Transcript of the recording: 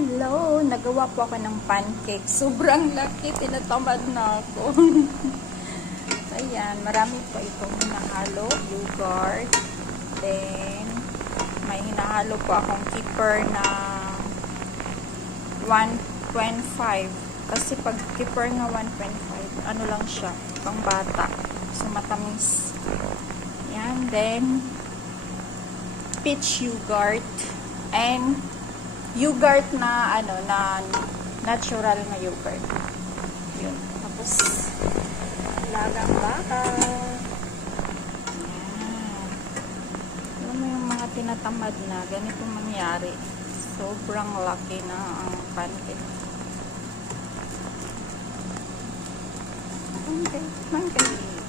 Hello! Nagawa po ako ng pancake. Sobrang laki. Tinatamad na ako. Ayan. Marami po itong hinahalo. Yogurt. Then, may hinahalo po akong keeper na 1.5. Kasi pag keeper nga 1.5, ano lang siya, pang bata. So, matamis. Ayan. Then, peach yogurt. And, yogurt na ano na natural na yogurt. Yun. Tapos lagang baka. Alam mo yung mga tinatamad na ganito mangyari. Sobrang laki na ang pancake. Pancake.